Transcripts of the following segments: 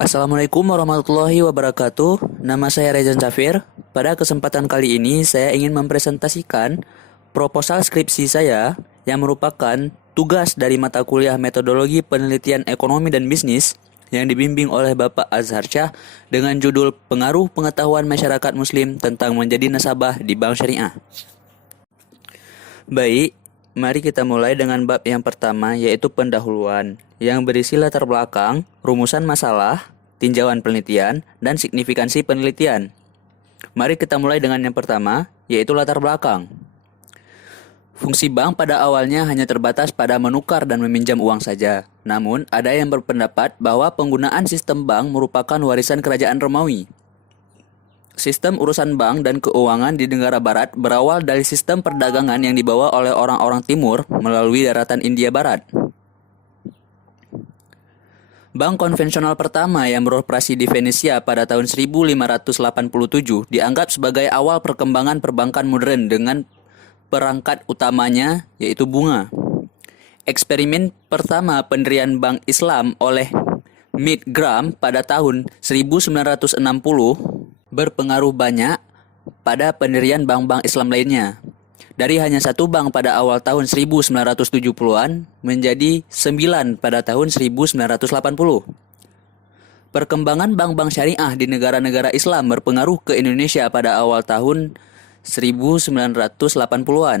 Assalamualaikum warahmatullahi wabarakatuh. Nama saya Rezan Safir. Pada kesempatan kali ini saya ingin mempresentasikan proposal skripsi saya yang merupakan tugas dari mata kuliah Metodologi Penelitian Ekonomi dan Bisnis yang dibimbing oleh Bapak Azhar Syah dengan judul Pengaruh Pengetahuan Masyarakat Muslim tentang Menjadi Nasabah di Bank Syariah. Baik, mari kita mulai dengan bab yang pertama, yaitu pendahuluan, yang berisi latar belakang, rumusan masalah, tinjauan penelitian, dan signifikansi penelitian. Mari kita mulai dengan yang pertama, yaitu latar belakang. Fungsi bank pada awalnya hanya terbatas pada menukar dan meminjam uang saja. Namun, ada yang berpendapat bahwa penggunaan sistem bank merupakan warisan kerajaan Romawi. Sistem urusan bank dan keuangan di negara barat berawal dari sistem perdagangan yang dibawa oleh orang-orang timur melalui daratan India Barat. Bank konvensional pertama yang beroperasi di Venesia pada tahun 1587 dianggap sebagai awal perkembangan perbankan modern dengan perangkat utamanya yaitu bunga. Eksperimen pertama pendirian Bank Islam oleh Mead Graham pada tahun 1960 berpengaruh banyak pada pendirian bank-bank Islam lainnya. Dari hanya satu bank pada awal tahun 1970-an menjadi 9 pada tahun 1980. Perkembangan bank-bank syariah di negara-negara Islam berpengaruh ke Indonesia pada awal tahun 1980-an.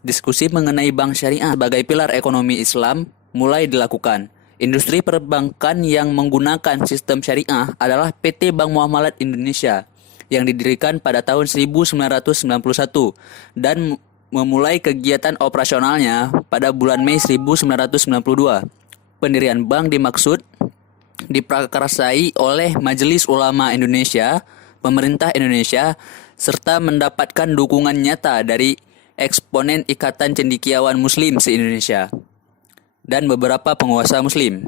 Diskusi mengenai bank syariah sebagai pilar ekonomi Islam mulai dilakukan. Industri perbankan yang menggunakan sistem syariah adalah PT Bank Muamalat Indonesia yang didirikan pada tahun 1991 dan memulai kegiatan operasionalnya pada bulan Mei 1992. Pendirian bank dimaksud diprakarsai oleh Majelis Ulama Indonesia, pemerintah Indonesia, serta mendapatkan dukungan nyata dari eksponen Ikatan Cendekiawan Muslim se-Indonesia dan beberapa penguasa Muslim.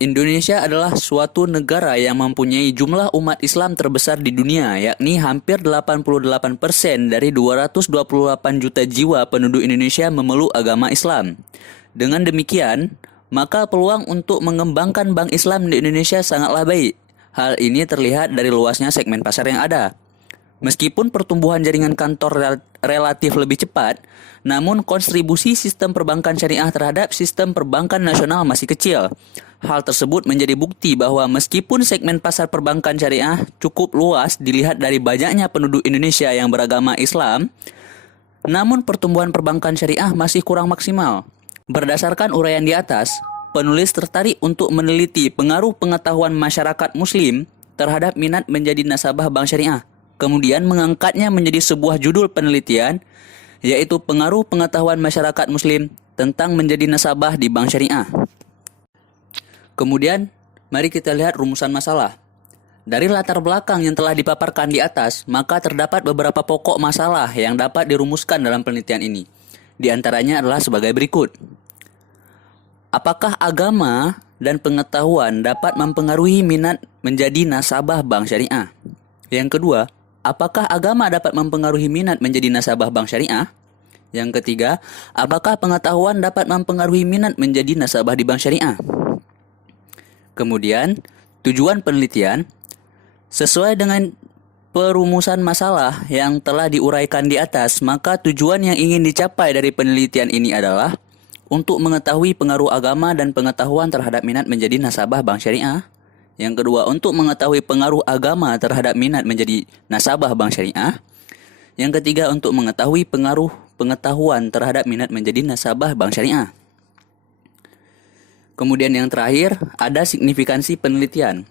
Indonesia adalah suatu negara yang mempunyai jumlah umat Islam terbesar di dunia, yakni hampir 88% dari 228 juta jiwa penduduk Indonesia memeluk agama Islam. Dengan demikian, maka peluang untuk mengembangkan bank Islam di Indonesia sangatlah baik. Hal ini terlihat dari luasnya segmen pasar yang ada. Meskipun pertumbuhan jaringan kantor relatif lebih cepat, namun kontribusi sistem perbankan syariah terhadap sistem perbankan nasional masih kecil. Hal tersebut menjadi bukti bahwa meskipun segmen pasar perbankan syariah cukup luas dilihat dari banyaknya penduduk Indonesia yang beragama Islam, namun pertumbuhan perbankan syariah masih kurang maksimal. Berdasarkan uraian di atas, penulis tertarik untuk meneliti pengaruh pengetahuan masyarakat Muslim terhadap minat menjadi nasabah bank syariah. Kemudian mengangkatnya menjadi sebuah judul penelitian, yaitu pengaruh pengetahuan masyarakat Muslim tentang menjadi nasabah di bank syariah. Kemudian, mari kita lihat rumusan masalah. Dari latar belakang yang telah dipaparkan di atas, maka terdapat beberapa pokok masalah yang dapat dirumuskan dalam penelitian ini. Di antaranya adalah sebagai berikut. Apakah agama dan pengetahuan dapat mempengaruhi minat menjadi nasabah bank syariah? Yang kedua, apakah agama dapat mempengaruhi minat menjadi nasabah bank syariah? Yang ketiga, apakah pengetahuan dapat mempengaruhi minat menjadi nasabah di bank syariah? Kemudian, tujuan penelitian sesuai dengan perumusan masalah yang telah diuraikan di atas, maka tujuan yang ingin dicapai dari penelitian ini adalah untuk mengetahui pengaruh agama dan pengetahuan terhadap minat menjadi nasabah bank syariah. Yang kedua, untuk mengetahui pengaruh agama terhadap minat menjadi nasabah bank syariah. Yang ketiga, untuk mengetahui pengaruh pengetahuan terhadap minat menjadi nasabah bank syariah. Kemudian yang terakhir, ada signifikansi penelitian.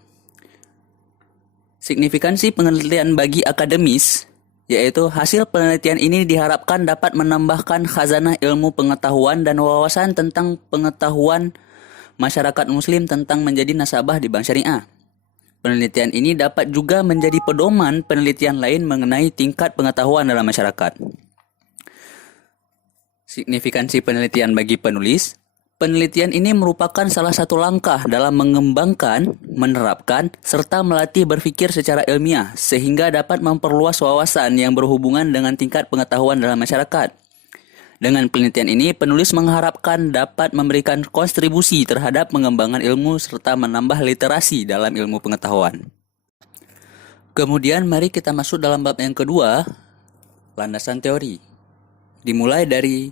Signifikansi penelitian bagi akademis, yaitu hasil penelitian ini diharapkan dapat menambahkan khazanah ilmu pengetahuan dan wawasan tentang pengetahuan masyarakat Muslim tentang menjadi nasabah di bank syariah. Penelitian ini dapat juga menjadi pedoman penelitian lain mengenai tingkat pengetahuan dalam masyarakat. Signifikansi penelitian bagi penulis. Penelitian ini merupakan salah satu langkah dalam mengembangkan, menerapkan, serta melatih berpikir secara ilmiah sehingga dapat memperluas wawasan yang berhubungan dengan tingkat pengetahuan dalam masyarakat. Dengan penelitian ini, penulis mengharapkan dapat memberikan kontribusi terhadap pengembangan ilmu serta menambah literasi dalam ilmu pengetahuan. Kemudian mari kita masuk dalam bab yang kedua, landasan teori. Dimulai dari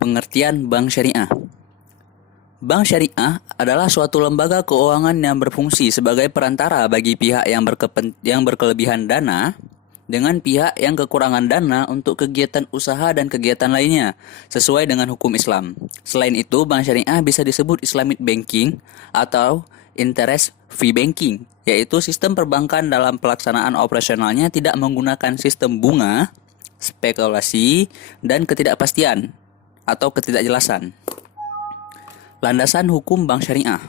pengertian bank syariah. Bank syariah adalah suatu lembaga keuangan yang berfungsi sebagai perantara bagi pihak yang berkelebihan dana dengan pihak yang kekurangan dana untuk kegiatan usaha dan kegiatan lainnya sesuai dengan hukum Islam. Selain itu, bank syariah bisa disebut Islamic banking atau interest free banking, yaitu sistem perbankan dalam pelaksanaan operasionalnya tidak menggunakan sistem bunga, spekulasi, dan ketidakpastian atau ketidakjelasan. Landasan hukum bank syariah.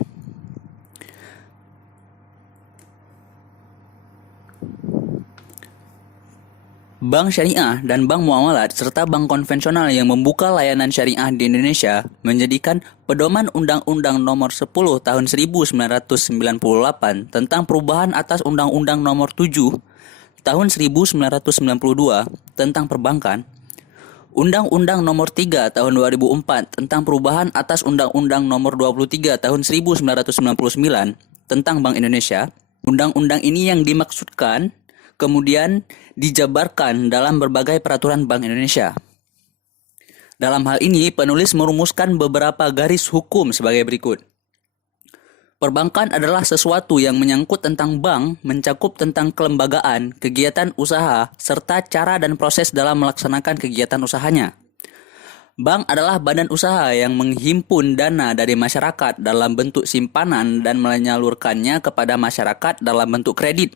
Bank syariah dan bank muamalat serta bank konvensional yang membuka layanan syariah di Indonesia menjadikan pedoman Undang-Undang Nomor 10 Tahun 1998 tentang perubahan atas Undang-Undang Nomor 7 Tahun 1992 tentang perbankan, Undang-Undang Nomor 3 Tahun 2004 tentang perubahan atas Undang-Undang Nomor 23 Tahun 1999 tentang Bank Indonesia. Undang-undang ini yang dimaksudkan kemudian dijabarkan dalam berbagai peraturan Bank Indonesia. Dalam hal ini, penulis merumuskan beberapa garis hukum sebagai berikut. Perbankan adalah sesuatu yang menyangkut tentang bank, mencakup tentang kelembagaan, kegiatan usaha, serta cara dan proses dalam melaksanakan kegiatan usahanya. Bank adalah badan usaha yang menghimpun dana dari masyarakat dalam bentuk simpanan dan menyalurkannya kepada masyarakat dalam bentuk kredit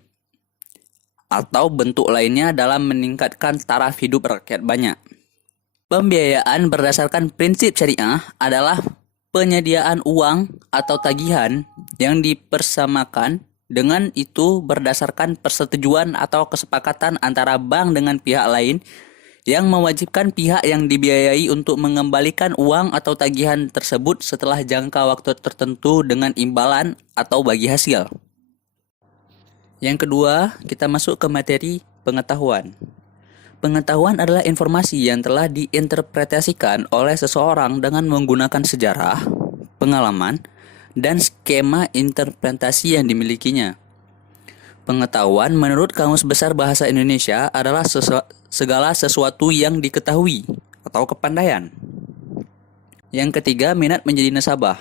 atau bentuk lainnya dalam meningkatkan taraf hidup rakyat banyak. Pembiayaan berdasarkan prinsip syariah adalah penyediaan uang atau tagihan yang dipersamakan, dengan itu berdasarkan persetujuan atau kesepakatan antara bank dengan pihak lain yang mewajibkan pihak yang dibiayai untuk mengembalikan uang atau tagihan tersebut setelah jangka waktu tertentu dengan imbalan atau bagi hasil. Yang kedua, kita masuk ke materi pengetahuan. Pengetahuan adalah informasi yang telah diinterpretasikan oleh seseorang dengan menggunakan sejarah, pengalaman, dan skema interpretasi yang dimilikinya. Pengetahuan menurut Kamus Besar Bahasa Indonesia adalah segala sesuatu yang diketahui atau kepandaian. Yang ketiga, minat menjadi nasabah.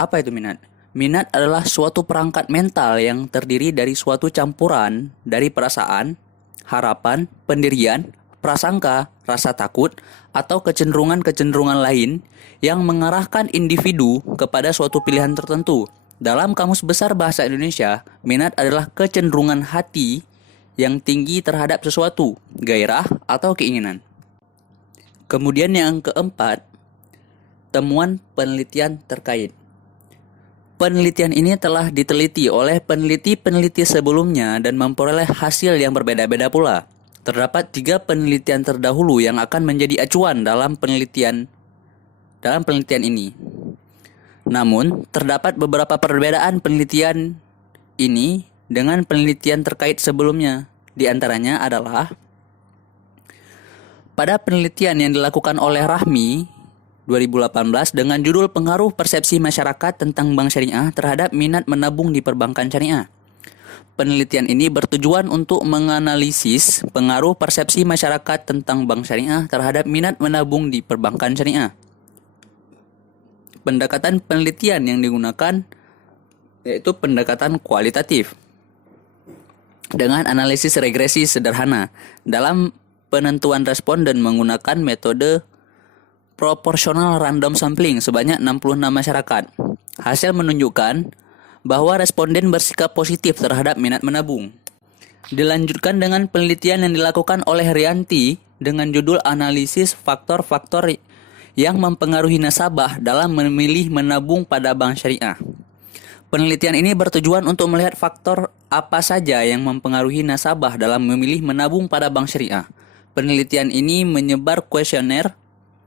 Apa itu minat? Minat adalah suatu perangkat mental yang terdiri dari suatu campuran dari perasaan, harapan, pendirian, prasangka, rasa takut, atau kecenderungan-kecenderungan lain yang mengarahkan individu kepada suatu pilihan tertentu. Dalam Kamus Besar Bahasa Indonesia, minat adalah kecenderungan hati yang tinggi terhadap sesuatu, gairah, atau keinginan. Kemudian yang keempat, temuan penelitian terkait. Penelitian ini telah diteliti oleh peneliti-peneliti sebelumnya dan memperoleh hasil yang berbeda-beda pula. Terdapat 3 penelitian terdahulu yang akan menjadi acuan dalam penelitian ini. Namun, terdapat beberapa perbedaan penelitian ini dengan penelitian terkait sebelumnya. Di antaranya adalah pada penelitian yang dilakukan oleh Rahmi 2018 dengan judul Pengaruh Persepsi Masyarakat tentang Bank Syariah terhadap Minat Menabung di Perbankan Syariah. Penelitian ini bertujuan untuk menganalisis pengaruh persepsi masyarakat tentang bank syariah terhadap minat menabung di perbankan syariah. Pendekatan penelitian yang digunakan yaitu pendekatan kualitatif dengan analisis regresi sederhana dalam penentuan respon dan menggunakan metode proporsional random sampling sebanyak 66 masyarakat. Hasil menunjukkan bahwa responden bersikap positif terhadap minat menabung. Dilanjutkan dengan penelitian yang dilakukan oleh Rianti dengan judul analisis faktor-faktor yang mempengaruhi nasabah dalam memilih menabung pada bank syariah. Penelitian ini bertujuan untuk melihat faktor apa saja yang mempengaruhi nasabah dalam memilih menabung pada bank syariah. Penelitian ini menyebar kuesioner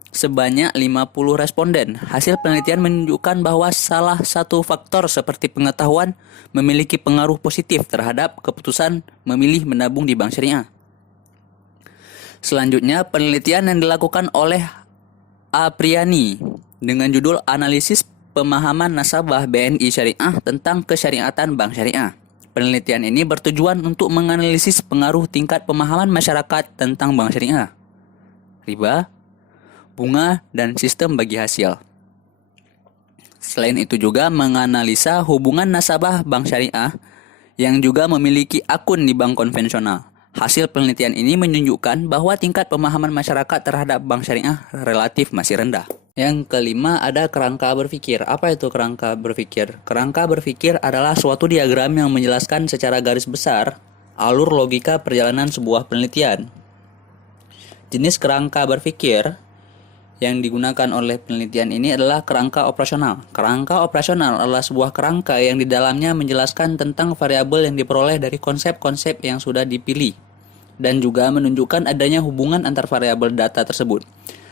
sebanyak 50 responden. Hasil penelitian menunjukkan bahwa salah satu faktor seperti pengetahuan memiliki pengaruh positif terhadap keputusan memilih menabung di bank syariah. Selanjutnya, penelitian yang dilakukan oleh Apriani dengan judul Analisis Pemahaman Nasabah BNI Syariah tentang Kesyariatan Bank Syariah. Penelitian ini bertujuan untuk menganalisis pengaruh tingkat pemahaman masyarakat tentang bank syariah, riba, bunga, dan sistem bagi hasil. Selain itu juga menganalisa hubungan nasabah bank syariah yang juga memiliki akun di bank konvensional. Hasil penelitian ini menunjukkan bahwa tingkat pemahaman masyarakat terhadap bank syariah relatif masih rendah. Yang kelima ada kerangka berpikir. Apa itu kerangka berpikir? Kerangka berpikir adalah suatu diagram yang menjelaskan secara garis besar alur logika perjalanan sebuah penelitian. Jenis kerangka berpikir yang digunakan oleh penelitian ini adalah kerangka operasional. Kerangka operasional adalah sebuah kerangka yang di dalamnya menjelaskan tentang variabel yang diperoleh dari konsep-konsep yang sudah dipilih dan juga menunjukkan adanya hubungan antar variabel data tersebut,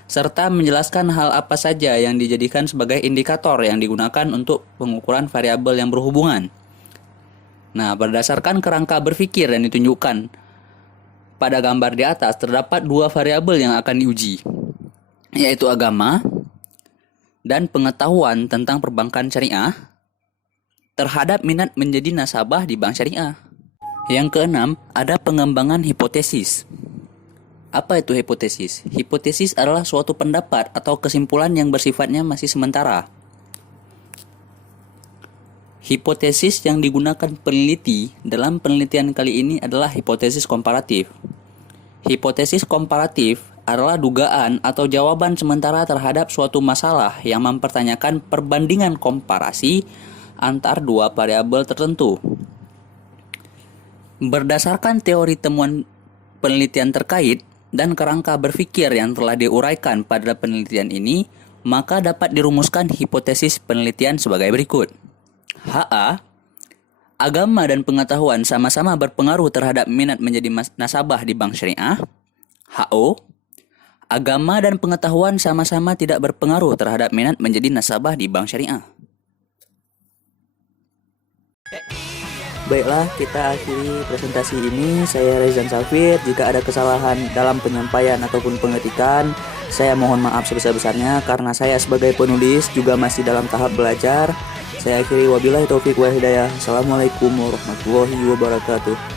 serta menjelaskan hal apa saja yang dijadikan sebagai indikator yang digunakan untuk pengukuran variabel yang berhubungan. Nah, berdasarkan kerangka berpikir yang ditunjukkan pada gambar di atas, terdapat dua variabel yang akan diuji, yaitu agama dan pengetahuan tentang perbankan syariah terhadap minat menjadi nasabah di bank syariah. Yang keenam, ada pengembangan hipotesis. Apa itu hipotesis? Hipotesis adalah suatu pendapat atau kesimpulan yang bersifatnya masih sementara. Hipotesis yang digunakan peneliti dalam penelitian kali ini adalah hipotesis komparatif. Hipotesis komparatif adalah dugaan atau jawaban sementara terhadap suatu masalah yang mempertanyakan perbandingan komparasi antar dua variabel tertentu. Berdasarkan teori temuan penelitian terkait dan kerangka berpikir yang telah diuraikan pada penelitian ini, maka dapat dirumuskan hipotesis penelitian sebagai berikut. HA, agama dan pengetahuan sama-sama berpengaruh terhadap minat menjadi nasabah di bank syariah. HO, agama dan pengetahuan sama-sama tidak berpengaruh terhadap minat menjadi nasabah di bank syariah. Baiklah, kita akhiri presentasi ini. Saya Rezan Safir. Jika ada kesalahan dalam penyampaian ataupun pengetikan, saya mohon maaf sebesar-besarnya karena saya sebagai penulis juga masih dalam tahap belajar. Saya akhiri, wabillahi taufiq wa hidayah. Assalamualaikum warahmatullahi wabarakatuh.